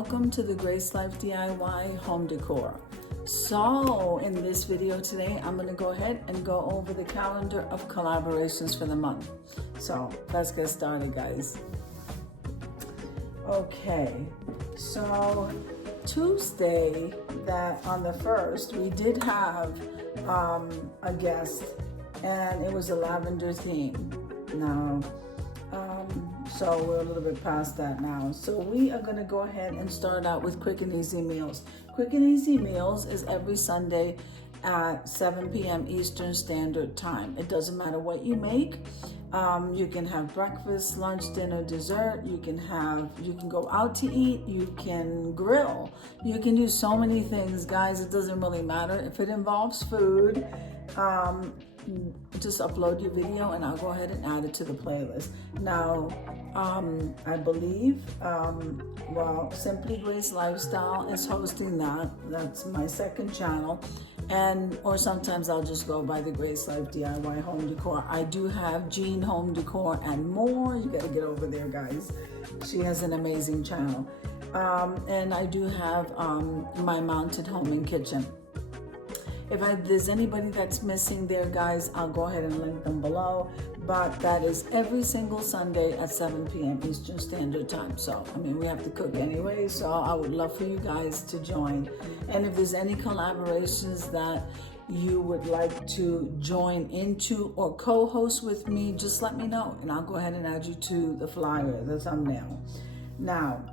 welcome to the Grace Life DIY home decor. So in this video today, I'm going to go ahead and go over the calendar of collaborations for the month. So let's get started, guys. Okay, so Tuesday, that on the 1st, we did have a guest, and it was a lavender theme. Now, so we're a little bit past that now. So we are going to go ahead and start out with Quick and Easy Meals. Quick and Easy Meals is every Sunday at 7 p.m. Eastern Standard Time. It doesn't matter what you make. You can have breakfast, lunch, dinner, dessert. You can go out to eat. You can grill. You can do so many things, guys. It doesn't really matter. If it involves food, just upload your video and I'll go ahead and add it to the playlist. Now, I believe, Simply Grace Lifestyle is hosting that. That's my second channel. Or sometimes I'll just go by the Grace Life DIY Home Decor. I do have Jean Home Decor and more. You gotta get over there, guys. She has an amazing channel. And I do have my mounted home and kitchen. If there's anybody that's missing there, guys, I'll go ahead and link them below. But that is every single Sunday at 7 p.m. Eastern Standard Time. So, we have to cook anyway, so I would love for you guys to join. And if there's any collaborations that you would like to join into or co-host with me, just let me know, and I'll go ahead and add you to the flyer, the thumbnail. Now,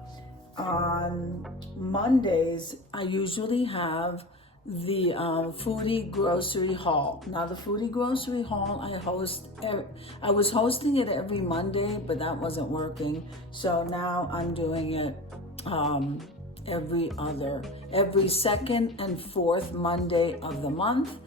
on Mondays, I usually have the foodie grocery haul. Now the foodie grocery haul, I was hosting it every Monday, but that wasn't working. So now I'm doing it every second and fourth Monday of the month.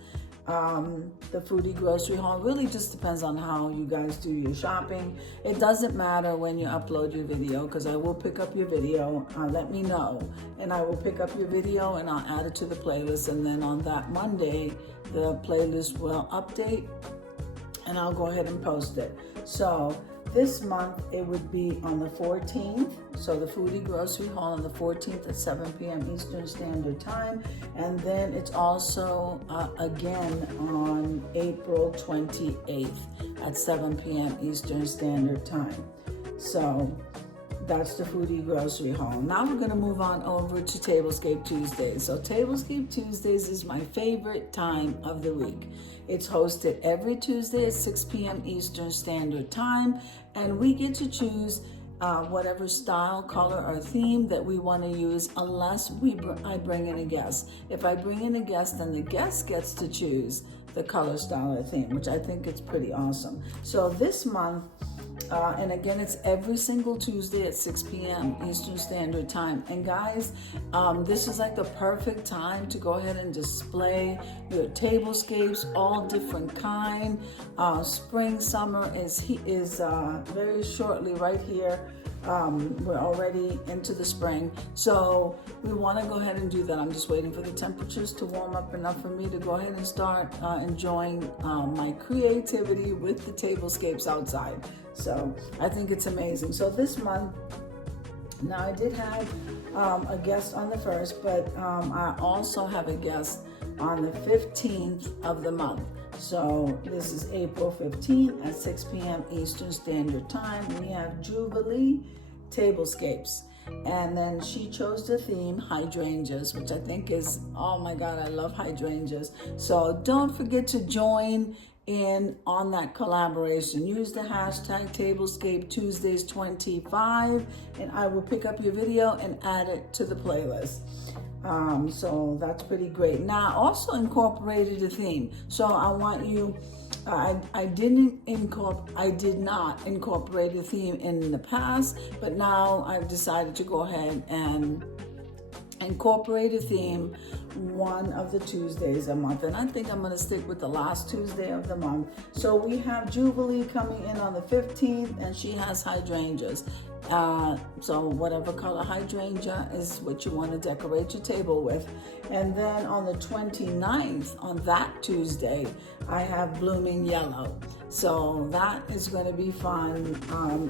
The foodie grocery haul really just depends on how you guys do your shopping. It doesn't matter when you upload your video, because I will pick up your video. Let me know and I will pick up your video and I'll add it to the playlist, and then on that Monday the playlist will update and I'll go ahead and post it. So this month it would be on the 14th. So the foodie grocery haul on the 14th at 7 p.m. Eastern Standard Time. And then it's also again on April 28th at 7 p.m. Eastern Standard Time. So that's the foodie grocery haul. Now we're going to move on over to Tablescape Tuesdays. So Tablescape Tuesdays is my favorite time of the week. It's hosted every Tuesday at 6 p.m. Eastern Standard Time, and we get to choose whatever style, color, or theme that we want to use, unless I bring in a guest. If I bring in a guest, then the guest gets to choose the color, style, or theme, which I think is pretty awesome. So this month, and again, it's every single Tuesday at 6 p.m. Eastern Standard Time. And guys, this is like the perfect time to go ahead and display your tablescapes, all different kind. Spring, summer is very shortly right here. We're already into the spring, so we want to go ahead and do that. I'm just waiting for the temperatures to warm up enough for me to go ahead and start enjoying my creativity with the tablescapes outside. So I think it's amazing. So this month, now I did have a guest on the 1st, but I also have a guest on the 15th of the month. So this is April 15th at 6 p.m. Eastern Standard Time. We have Jubilee Tablescapes. And then she chose the theme hydrangeas, which I think is, oh my God, I love hydrangeas. So don't forget to join in on that collaboration. Use the hashtag Tablescape Tuesdays 25, and I will pick up your video and add it to the playlist. So that's pretty great. Now I also incorporated a theme. So I want you, I did not incorporate a theme in the past, but now I've decided to go ahead and incorporate a theme one of the Tuesdays a month, and I think I'm going to stick with the last Tuesday of the month. So we have Jubilee coming in on the 15th, and she has hydrangeas. So whatever color hydrangea is what you want to decorate your table with. And then on the 29th, on that Tuesday, I have blooming yellow. So that is going to be fun.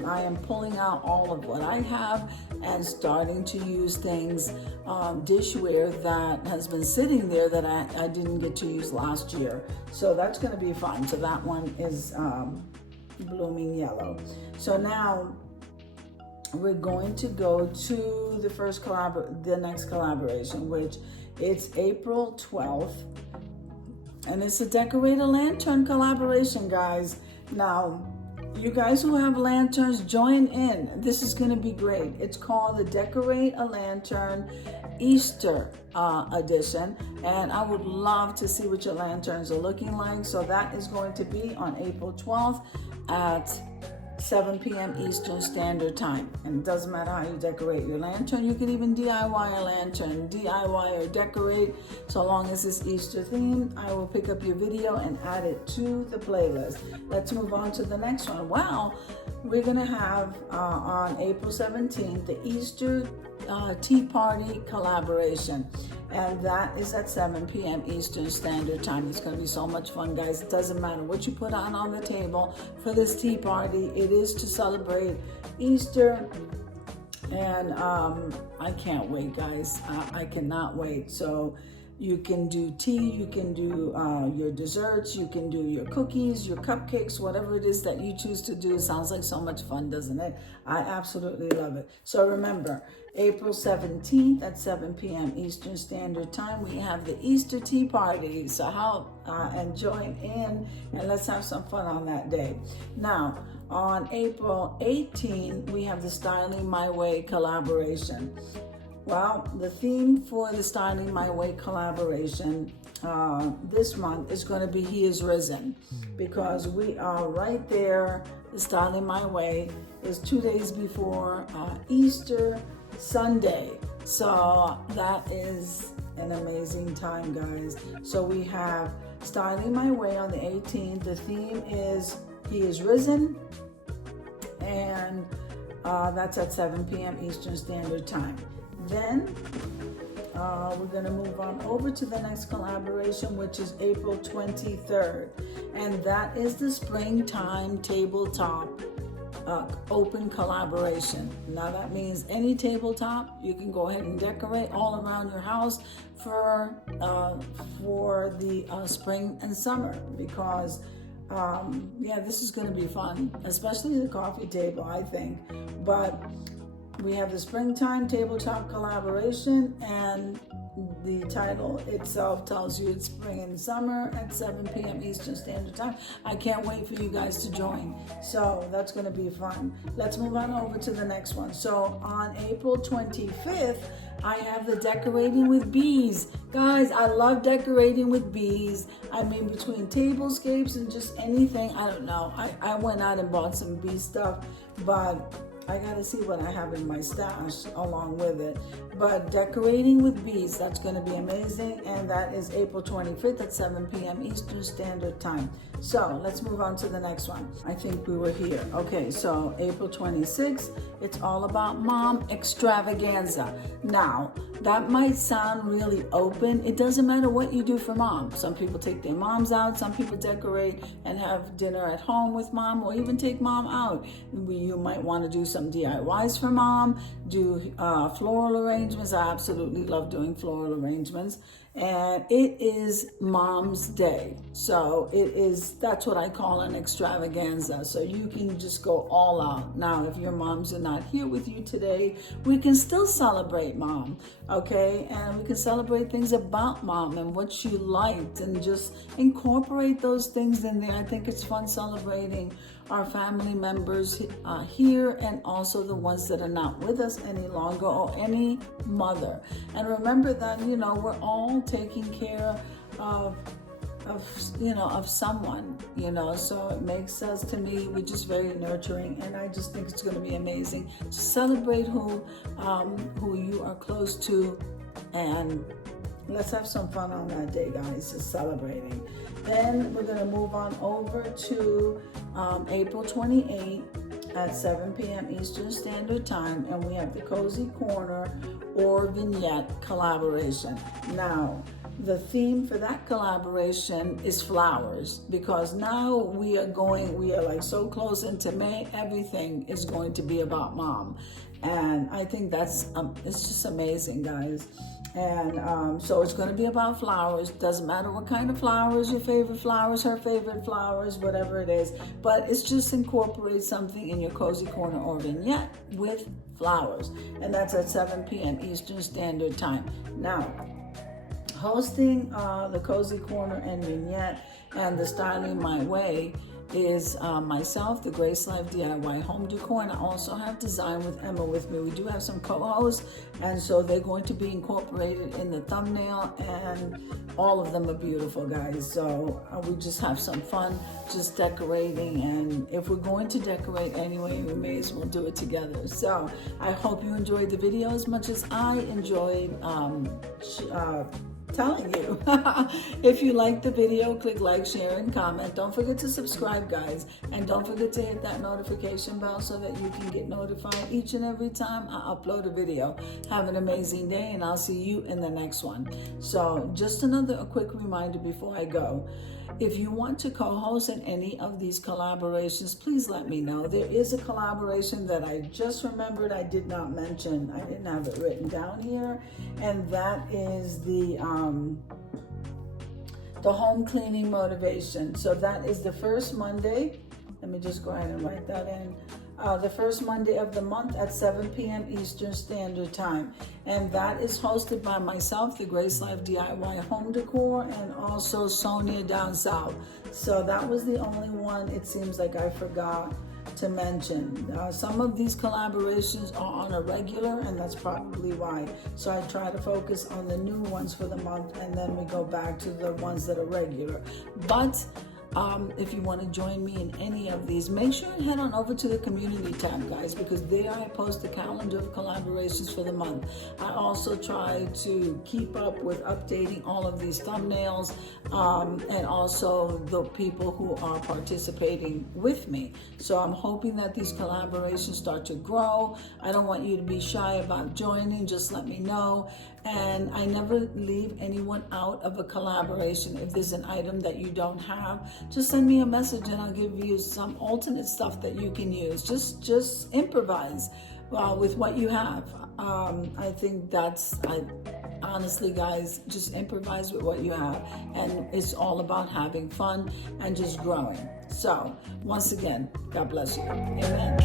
I am pulling out all of what I have and starting to use things, dishware that has been sitting there that I didn't get to use last year. So that's going to be fun. So that one is blooming yellow. So now we're going to go to the next collaboration, which it's April 12th. And it's a Decorate a Lantern collaboration, guys. Now, you guys who have lanterns, join in. This is going to be great. It's called the Decorate a Lantern Easter edition. And I would love to see what your lanterns are looking like. So that is going to be on April 12th at 7 p.m. Eastern Standard Time. And it doesn't matter how you decorate your lantern. You can even DIY a lantern, DIY or decorate, so long as it's Easter themed. I will pick up your video and add it to the playlist. Let's move on to the next one. Wow, we're gonna have on April 17th, the Easter Tea Party collaboration. And that is at 7 p.m. Eastern Standard Time. It's going to be so much fun, guys. It doesn't matter what you put on the table for this tea party. It is to celebrate Easter. And I can't wait, guys. I cannot wait. So you can do tea, you can do your desserts, you can do your cookies, your cupcakes, whatever it is that you choose to do. It sounds like so much fun, doesn't it? I absolutely love it. So remember, April 17th at 7 p.m. Eastern Standard Time, we have the Easter Tea Party. So and join in, and let's have some fun on that day. Now, on April 18th, we have the Styling My Way collaboration. Well, the theme for the Styling My Way collaboration this month is going to be He is Risen, because we are right there. The Styling My Way is 2 days before Easter Sunday. So that is an amazing time, guys. So we have Styling My Way on the 18th. The theme is He is Risen, and that's at 7 p.m. Eastern Standard Time. Then we're going to move on over to the next collaboration, which is April 23rd. And that is the Springtime Tabletop Open Collaboration. Now that means any tabletop, you can go ahead and decorate all around your house for the spring and summer, because this is going to be fun, especially the coffee table, I think. But we have the Springtime Tabletop Collaboration, and the title itself tells you it's spring and summer at 7 p.m. Eastern Standard Time. I can't wait for you guys to join. So that's going to be fun. Let's move on over to the next one. So on April 25th, I have the Decorating with Bees. Guys, I love decorating with bees. I mean, between tablescapes and just anything, I don't know. I went out and bought some bee stuff, but I gotta see what I have in my stash along with it. But decorating with bees, that's gonna be amazing. And that is April 25th at 7 p.m. Eastern Standard Time. So let's move on to the next one. I think we were here. Okay, so April 26th, it's all about mom extravaganza. Now, that might sound really open. It doesn't matter what you do for mom. Some people take their moms out. Some people decorate and have dinner at home with mom, or even take mom out. You might want to do some DIYs for mom, do floral arrangements. I absolutely love doing floral arrangements. And it is Mom's Day. So that's what I call an extravaganza. So you can just go all out. Now, if your moms are not here with you today, we can still celebrate mom, okay? And we can celebrate things about mom and what she liked, and just incorporate those things in there. I think it's fun celebrating our family members here, and also the ones that are not with us any longer, or any mother. And remember that, we're all taking care of someone, so it makes us, to me, we're just very nurturing. And I just think it's going to be amazing to celebrate who you are close to, and let's have some fun on that day, guys, just celebrating. Then we're going to move on over to April 28th, at 7 p.m. Eastern Standard Time, and we have the Cozy Corner or Vignette collaboration. Now, the theme for that collaboration is flowers, because now we are like so close into May, everything is going to be about mom. And I think that's, it's just amazing, guys. And so it's going to be about flowers. Doesn't matter what kind of flowers, your favorite flowers, her favorite flowers, whatever it is. But it's just incorporate something in your Cozy Corner or Vignette with flowers. And that's at 7 p.m. Eastern Standard Time. Now, hosting the Cozy Corner and Vignette and the Styling My Way is myself, the Grace Life DIY Home Decor, and I also have Design with Emma with me. We do have some co-hosts, and so they're going to be incorporated in the thumbnail, and all of them are beautiful, guys. So we just have some fun just decorating, and if we're going to decorate anyway, we may as well do it together. So I hope you enjoyed the video as much as I enjoyed telling you. If you like the video, click like, share, and comment. Don't forget to subscribe, guys, and don't forget to hit that notification bell so that you can get notified each and every time I upload a video. Have an amazing day, and I'll see you in the next one. So just a quick reminder before I go. If you want to co-host in any of these collaborations, please let me know. There is a collaboration that I just remembered I did not mention. I didn't have it written down here, and that is the home cleaning motivation. So that is the first Monday. Let me just go ahead and write that in. The first Monday of the month at 7 p.m. Eastern Standard Time. And that is hosted by myself, the Grace Life DIY Home Decor, and also Sonia down south. So that was the only one it seems like I forgot to mention. Some of these collaborations are on a regular, and that's probably why. So I try to focus on the new ones for the month, and then we go back to the ones that are regular. But if you want to join me in any of these, make sure and head on over to the community tab, guys, because there I post a calendar of collaborations for the month. I also try to keep up with updating all of these thumbnails, and also the people who are participating with me. So I'm hoping that these collaborations start to grow. I don't want you to be shy about joining. Just let me know. And I never leave anyone out of a collaboration. If there's an item that you don't have, just send me a message and I'll give you some alternate stuff that you can use. Just improvise with what you have. I think honestly, guys, just improvise with what you have. And it's all about having fun and just growing. So once again, God bless you. Amen.